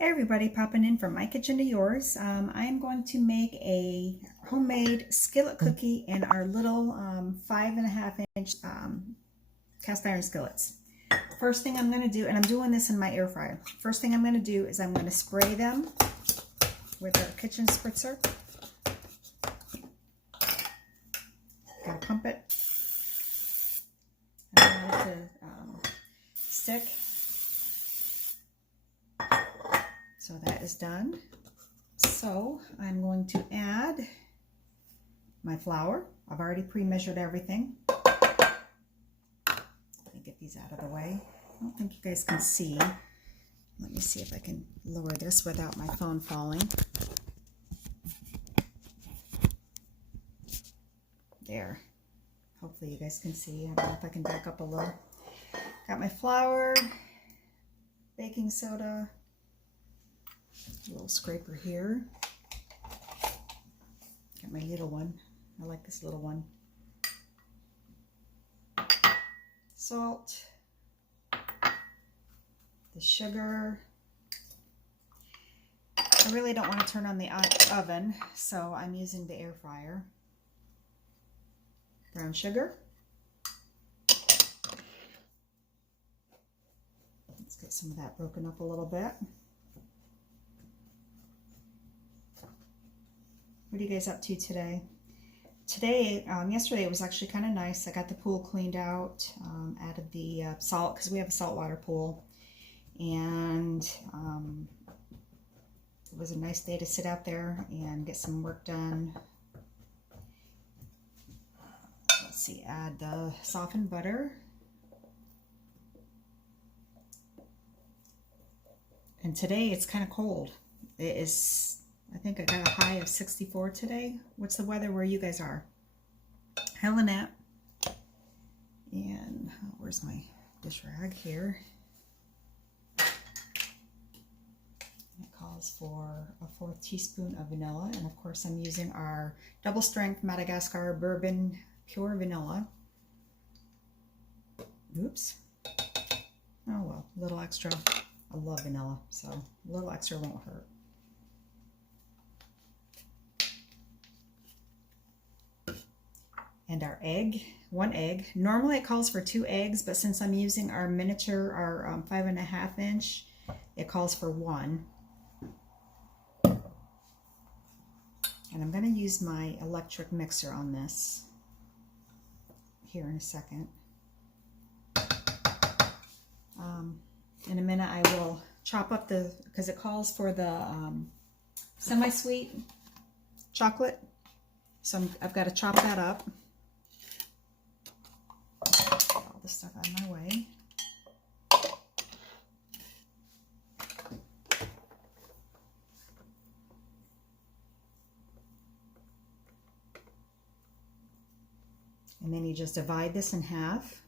Hey everybody, popping in from my kitchen to yours. I'm going to make a homemade skillet cookie in our little 5.5-inch cast iron skillets. First thing I'm going to do, and I'm doing this in my air fryer. First thing I'm going to do is I'm going to spray them with a kitchen spritzer. Gotta pump it. I want it to stick. So that is done. So I'm going to add my flour. I've already pre-measured everything. Let me get these out of the way. I don't think you guys can see. Let me see if I can lower this without my phone falling. There. Hopefully you guys can see. I don't know if I can back up a little. Got my flour, baking soda, a little scraper here. Got my little one. I like this little one. Salt, the sugar. I really don't want to turn on the oven, so I'm using the air fryer. Brown sugar. Let's get some of that broken up a little bit. What are you guys up to today? Today, yesterday it was actually kind of nice. I got the pool cleaned out, added the salt, because we have a saltwater pool. And it was a nice day to sit out there and get some work done. Let's see, add the softened butter. And today it's kind of cold. It is, I think I got a high of 64 today. What's the weather where you guys are? Hi, Lynette. And where's my dish rag here? It calls for a 1/4 teaspoon of vanilla. And of course I'm using our double strength Madagascar bourbon pure vanilla. Oops. Oh well, a little extra. I love vanilla, so a little extra won't hurt. And our egg, 1 egg. Normally it calls for 2 eggs, but since I'm using our miniature, our 5.5-inch, it calls for 1. And I'm going to use my electric mixer on this here in a second. In a minute I will chop up the, because it calls for the semi-sweet chocolate. So I've got to chop that up. Get all this stuff out of my way. And then you just divide this in half.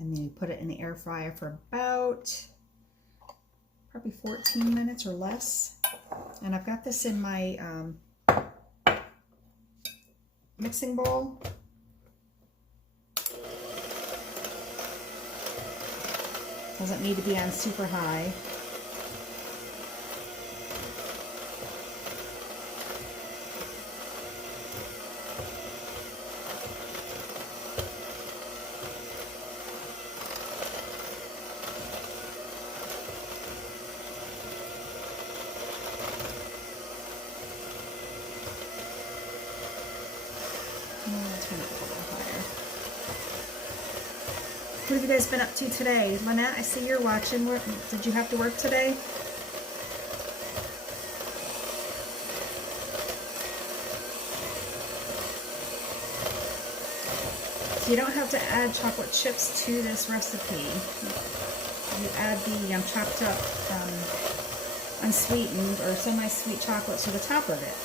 And then you put it in the air fryer for about probably 14 minutes or less. And I've got this in my mixing bowl. Doesn't need to be on super high. What have you guys been up to today? Lynette, I see you're watching. Did you have to work today? So you don't have to add chocolate chips to this recipe. You add the chopped up unsweetened or semi-sweet chocolate to the top of it,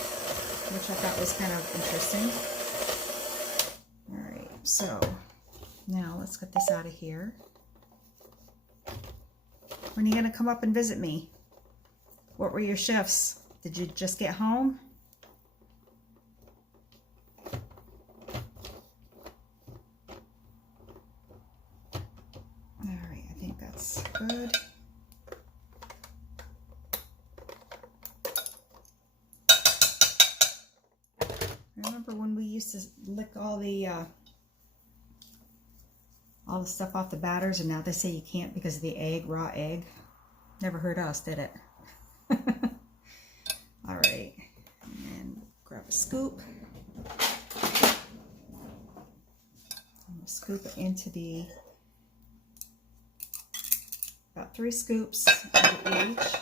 which I thought was kind of interesting. All right, so now let's get this out of here. When are you going to come up and visit me? What were your shifts? Did you just get home? All right, I think that's good. Remember when we used to lick all the stuff off the batters, and now they say you can't because of the egg, raw egg? Never hurt us, did it? All right, and then grab a scoop. I'm gonna scoop it into the, about 3 scoops into each.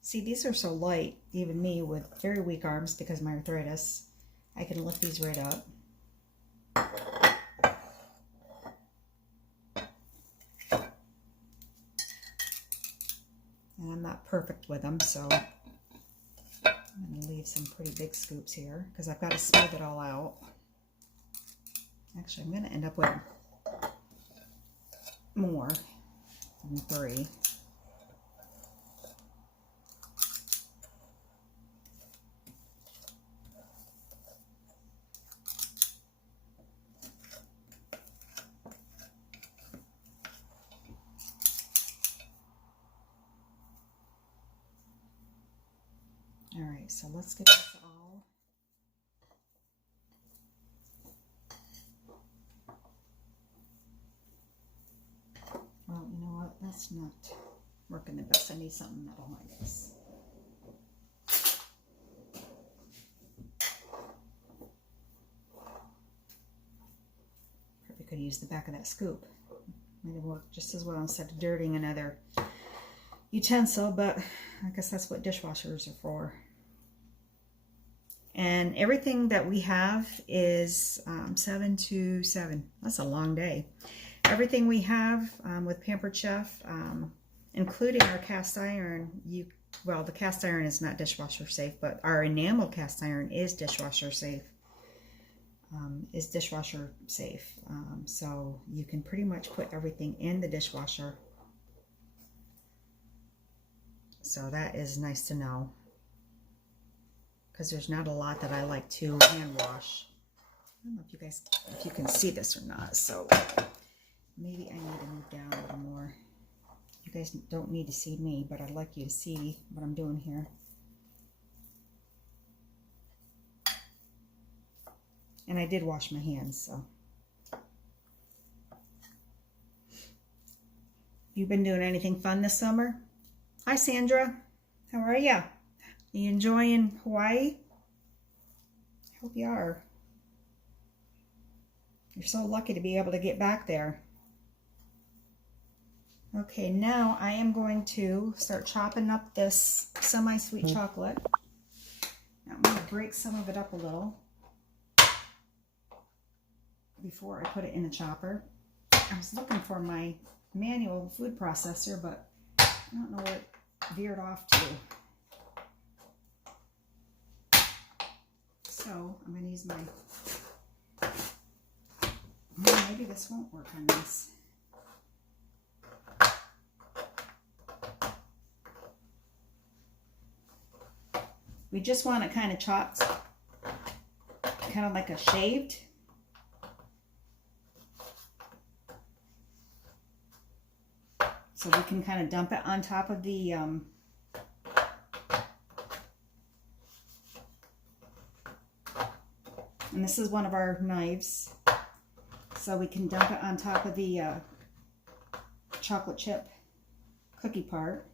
See, these are so light, even me with very weak arms because of my arthritis, I can lift these right up. And I'm not perfect with them, so I'm going to leave some pretty big scoops here because I've got to smooth it all out. Actually, I'm going to end up with more than 3. All right, so let's get this all. Well, you know what? That's not working the best. I need something metal like this. Probably could use the back of that scoop. Might have worked just as well instead of dirtying another utensil, but I guess that's what dishwashers are for. And everything that we have is 7 to 7. That's a long day. Everything we have with Pampered Chef, including our cast iron, well, the cast iron is not dishwasher safe, but our enamel cast iron is dishwasher safe. So you can pretty much put everything in the dishwasher. So that is nice to know, because there's not a lot that I like to hand wash. I don't know if you guys, if you can see this or not, so maybe I need to move down a little more. You guys don't need to see me, but I'd like you to see what I'm doing here. And I did wash my hands, so. You been doing anything fun this summer? Hi, Sandra. How are ya? You enjoying Hawaii? I hope you are. You're so lucky to be able to get back there. Okay, now I am going to start chopping up this semi-sweet chocolate. Now I'm going to break some of it up a little before I put it in the chopper. I was looking for my manual food processor, but I don't know where it veered off to. So I'm going to use my, maybe this won't work on this. We just want it kind of chopped, kind of like a shaved. So we can kind of dump it on top of the and this is one of our knives, so we can dump it on top of the chocolate chip cookie part.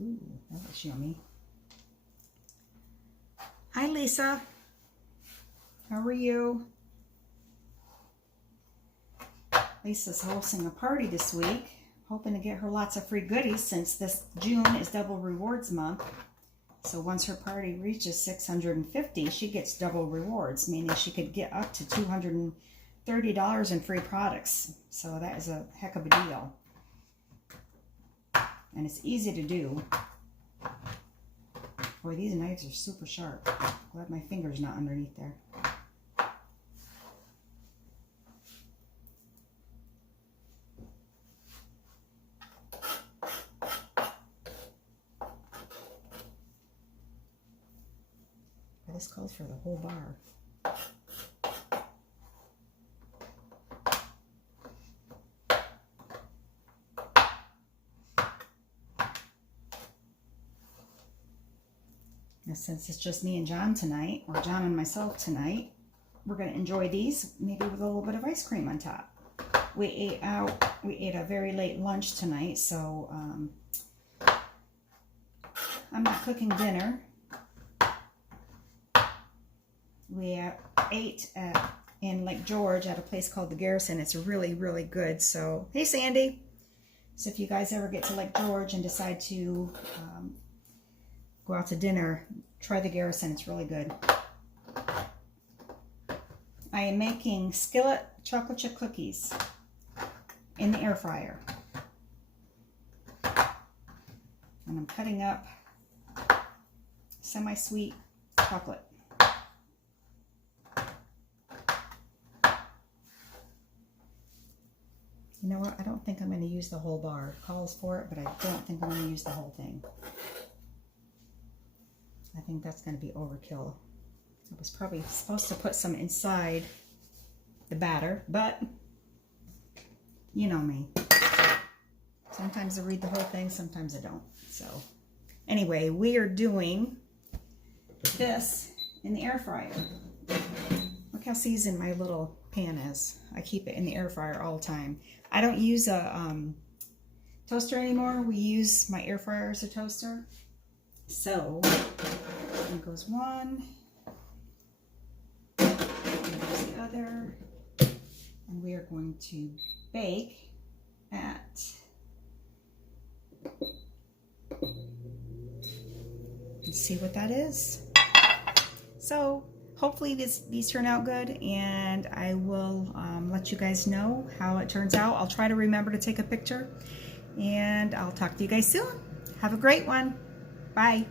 Ooh, that looks yummy. Hi, Lisa. How are you? Lisa's hosting a party this week, hoping to get her lots of free goodies since this June is double rewards month. So once her party reaches 650, she gets double rewards, meaning she could get up to $230 in free products. So that is a heck of a deal. And it's easy to do. Boy, these knives are super sharp. Glad my finger's not underneath there. this calls for the whole bar. Now, since it's just me and John tonight, or John and myself tonight, we're going to enjoy these, maybe with a little bit of ice cream on top. We ate a very late lunch tonight, so I'm not cooking dinner. We ate in Lake George at a place called the Garrison. It's really, really good. So, hey Sandy. So if you guys ever get to Lake George and decide to go out to dinner, try the Garrison. It's really good. I am making Skillet chocolate chip cookies in the air fryer. And I'm cutting up semi-sweet chocolate. You know what? I don't think I'm going to use the whole bar. It calls for it, but I don't think I'm going to use the whole thing. I think that's going to be overkill. I was probably supposed to put some inside the batter, but you know me. Sometimes I read the whole thing, sometimes I don't. So anyway, we are doing this in the air fryer. Look how seasoned my little pan is. I keep it in the air fryer all the time. I don't use a toaster anymore. We use my air fryer as a toaster. So there goes one, there's the other, and we are going to bake at, let's see what that is. So hopefully these turn out good, and I will let you guys know how it turns out. I'll try to remember to take a picture, and I'll talk to you guys soon. Have a great one. Bye.